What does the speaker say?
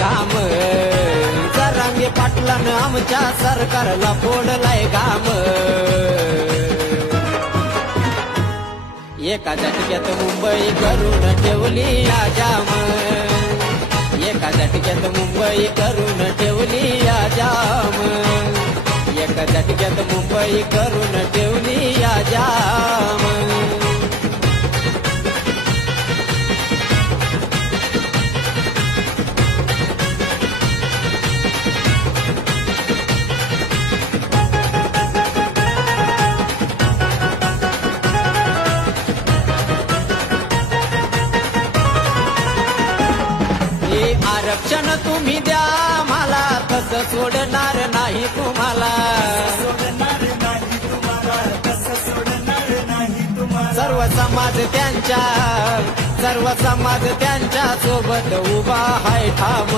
काम जरांगे पाटलानं आमच्या सरकारला फोडलाय घाम एका झटक्यात मुंबई करून ठेवली आजाम एका झटक्यात मुंबई करून ठेवली आजाम एका झटक्यात मुंबई करून ठेवली आजाम आरक्षण तुम्ही द्या मला तसं सोडणार नाही तुम्हाला सर्व समाज त्यांच्या सोबत उभा आहे ठाम